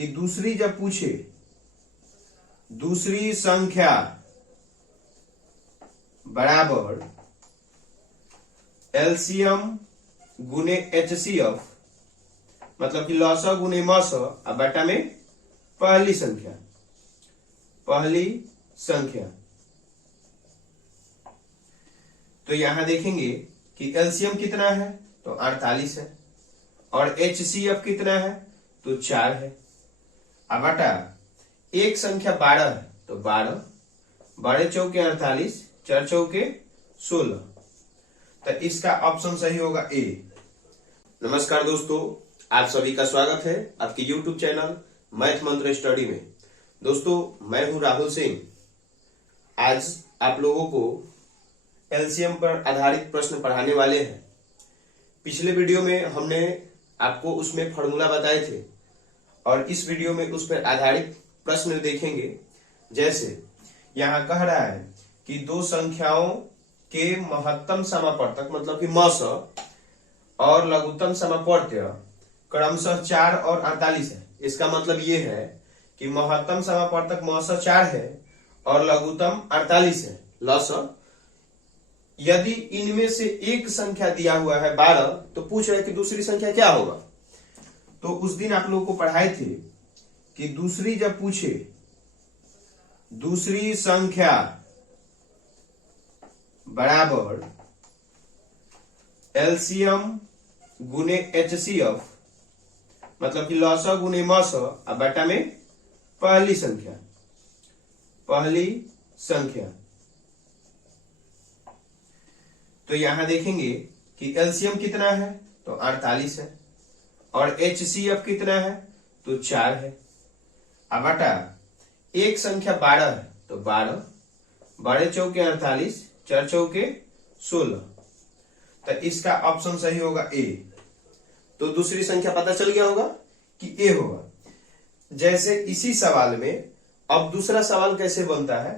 कि दूसरी जब पूछे, दूसरी संख्या बराबर एलसीएम गुने एचसीएफ, मतलब कि लॉसा गुने मस और बटा में पहली संख्या, पहली संख्या। तो यहां देखेंगे कि एलसीएम कितना है तो 48 है और एचसीएफ कितना है तो 4 है। अब बटा एक संख्या 12 है तो 12, 12 चौके 48, 4 चौके 16, तो इसका ऑप्शन सही होगा ए। नमस्कार दोस्तों, आप सभी का स्वागत है आपके YouTube चैनल मैथ मंत्र स्टडी में। दोस्तों मैं हूं राहुल सिंह। आज आप लोगों को एलसीएम पर आधारित प्रश्न पढ़ाने वाले हैं। पिछले वीडियो में हमने आपको उसमें फॉर्मूला बताए थे और इस वीडियो में उस पर आधारित प्रश्न देखेंगे। जैसे यहाँ कह रहा है कि दो संख्याओं के महत्तम समापवर्तक मतलब कि मस और लघुत्तम समापवर्त्य क्रमशः 4 और 48 है। इसका मतलब ये है कि महत्तम समापवर्तक मस 4 है और लघुत्तम 48 है लस। यदि इनमें से एक संख्या दिया हुआ है 12 तो पूछ रहे कि दूसरी संख्या क्या होगा। तो उस दिन आप लोगों को पढ़ाए थे कि दूसरी जब पूछे, दूसरी संख्या बराबर एलसीएम गुने एचसीएफ, मतलब कि लॉसा गुने मस और बटा में पहली संख्या, पहली संख्या। तो यहां देखेंगे कि एलसीएम कितना है तो 48 है और एचसीएफ कितना है तो 4 है। अब बटा एक संख्या 12 है तो 12, 12 चौके 48, 4 चौके 16, तो इसका ऑप्शन सही होगा ए। तो दूसरी संख्या पता चल गया होगा कि ए होगा। जैसे इसी सवाल में अब दूसरा सवाल कैसे बनता है,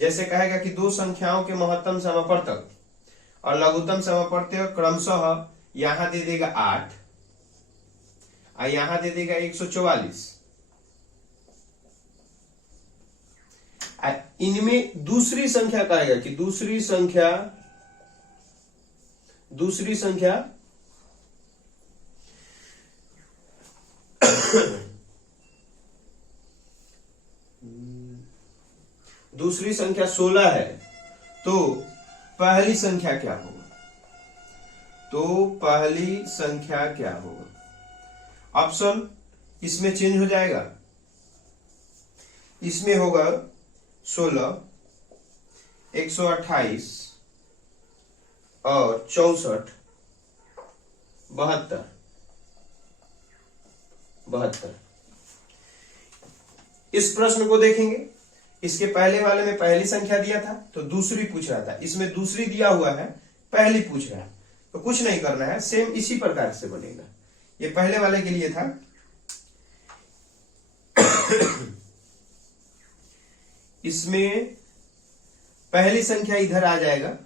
जैसे कहेगा कि दो संख्याओं के महत्तम समापवर्तक और लघुत्तम समापवर्त्य क्रमशः यहां दे देगा 8 और यहां दे देगा 144। इनमें दूसरी संख्या कहेगा कि दूसरी संख्या दूसरी संख्या 16 है तो पहली संख्या क्या होगा, तो पहली संख्या क्या होगा। ऑप्शन इसमें चेंज हो जाएगा। इसमें होगा 16, 128 और 64, 72। इस प्रश्न को देखेंगे। इसके पहले वाले में पहली संख्या दिया था तो दूसरी पूछ रहा था, इसमें दूसरी दिया हुआ है, पहली पूछ रहा है। तो कुछ नहीं करना है, सेम इसी प्रकार से बनेगा। ये पहले वाले के लिए था। इसमें पहली संख्या इधर आ जाएगा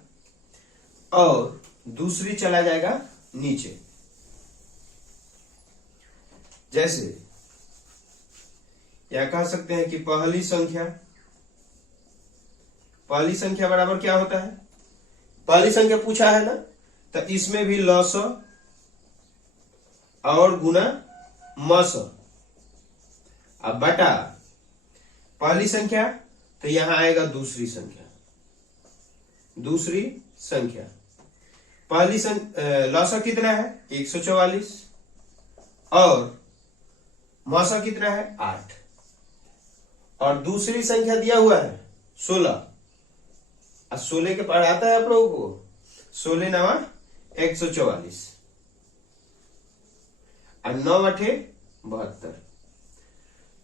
और दूसरी चला जाएगा नीचे। जैसे या कह सकते हैं कि पहली संख्या बराबर क्या होता है, पहली संख्या पूछा है ना, तो इसमें भी लस और गुना मस। अब बटा पहली संख्या तो यहां आएगा दूसरी संख्या, पहली लसा कितना है 144 और मसा कितना है 8 और दूसरी संख्या दिया हुआ है 16। 16 के पार आता है आप लोगों को, 16 नवा 144 और 9 8 72,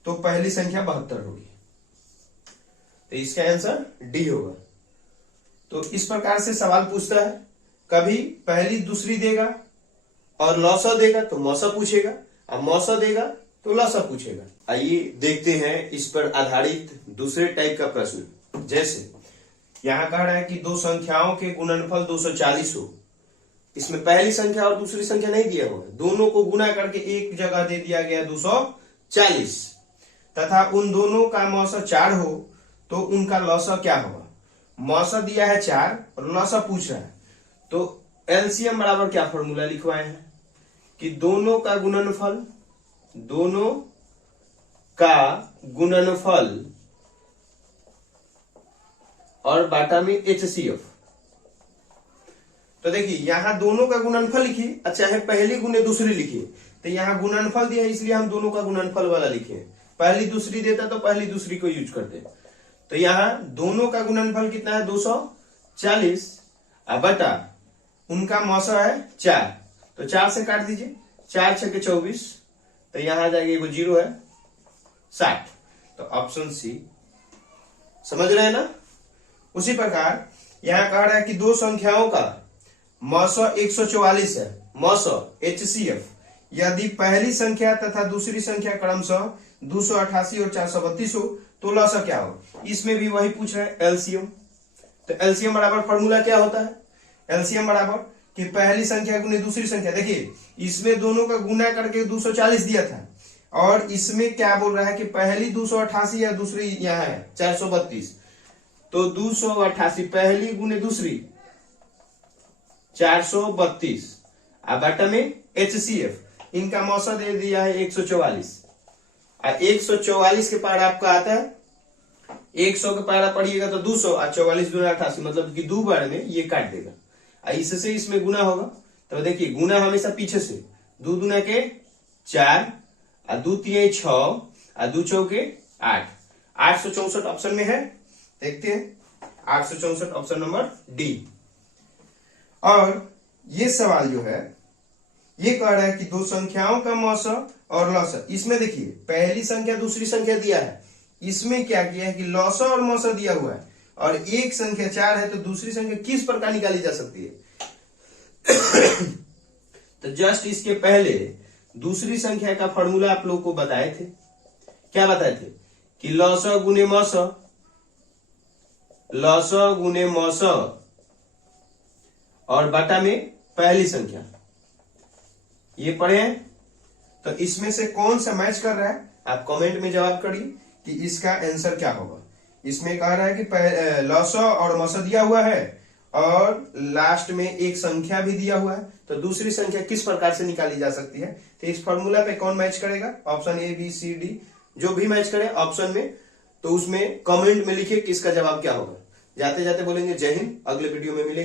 तो पहली संख्या 72 होगी। तो इसका आंसर डी होगा। तो इस प्रकार से सवाल पूछता है, कभी पहली दूसरी देगा और लौसा देगा तो मौसा पूछेगा और मौसा देगा तो लौसा पूछेगा। आइए देखते हैं इस पर आधारित दूसरे टाइप का प्रश्न। जैसे यहां कह रहा है कि दो संख्याओं के गुणनफल 240 हो। इसमें पहली संख्या और दूसरी संख्या नहीं दिया हुआ है, दोनों को गुना करके एक जगह दे दिया गया 240। तथा उन दोनों का मौसा 4 हो तो उनका लौसा क्या होगा। मौसा दिया है 4 और लौसा पूछ रहा है, तो एलसीएम बराबर क्या फॉर्मूला लिखवाए हैं कि दोनों का गुणनफल और बाटा में HCF। तो देखिए यहां दोनों का गुणनफल लिखिए, अच्छा है पहली गुने दूसरी लिखिए, तो यहाँ गुणनफल दिया है इसलिए हम दोनों का गुणनफल वाला लिखे। पहली दूसरी देता तो पहली दूसरी को यूज करते। तो यहाँ दोनों का गुणनफल कितना है 240 बटा उनका मौसा है 4, तो 4 से काट दीजिए, 4 छके 24, तो यहां आ जाएगा वो 0 है 60, तो ऑप्शन सी। समझ रहे हैं ना। उसी प्रकार यहां कह रहा है कि दो संख्याओं का मौसा 144 है, मौसा HCF, यदि पहली संख्या तथा दूसरी संख्या क्रमशः 288 और 432 हो तो लौसा क्या हो। इसमें भी वही पूछ रहे हैं एलसीएम। तो एलसीएम बराबर फॉर्मूला क्या होता है, एलसीएम बराबर कि पहली संख्या गुने दूसरी संख्या। देखिए इसमें दोनों का गुना करके 240 दिया था और इसमें क्या बोल रहा है कि पहली 288 या दूसरी यहाँ है 432, तो 288 पहली गुने दूसरी 432 बटा में HCF, इनका मौसा दे दिया है 144। 144 के पारा आपका आता है 100 के पारा पढ़िएगा तो 200 और 44 दूना 88, मतलब कि 2 बार में ये काट देगा। इससे इसमें गुना होगा, तो देखिए गुना हमेशा पीछे से, 2 दूना के 4 और 2 3 6 और 2 चौके 8, 864 ऑप्शन में है। देखते हैं 864 ऑप्शन नंबर डी। और ये सवाल जो है ये कह रहा है कि दो संख्याओं का मौसा और लौसा। इसमें देखिए पहली संख्या दूसरी संख्या दिया है, इसमें क्या किया है कि लौसा और मौसा दिया हुआ है और एक संख्या 4 है, तो दूसरी संख्या किस प्रकार निकाली जा सकती है। तो जस्ट इसके पहले दूसरी संख्या का फॉर्मूला आप लोग को बताए थे। क्या बताए थे कि लौसा गुने मौसा, लौसा गुने मौसा और बटा में पहली संख्या, ये पढ़े हैं। तो इसमें से कौन सा मैच कर रहा है आप कमेंट में जवाब करिए कि इसका आंसर क्या होगा। इसमें कह रहा है कि लौसा और मौसा दिया हुआ है और लास्ट में एक संख्या भी दिया हुआ है, तो दूसरी संख्या किस प्रकार से निकाली जा सकती है। तो इस फॉर्मूला पे कौन मैच करेगा, option A B C D जो भी मैच करे ऑप्शन में, तो उसमें कमेंट में लिखिए कि इसका जवाब क्या होगा। जाते जाते बोलेंगे जय हिंद, अगले वीडियो में मिलेंगे।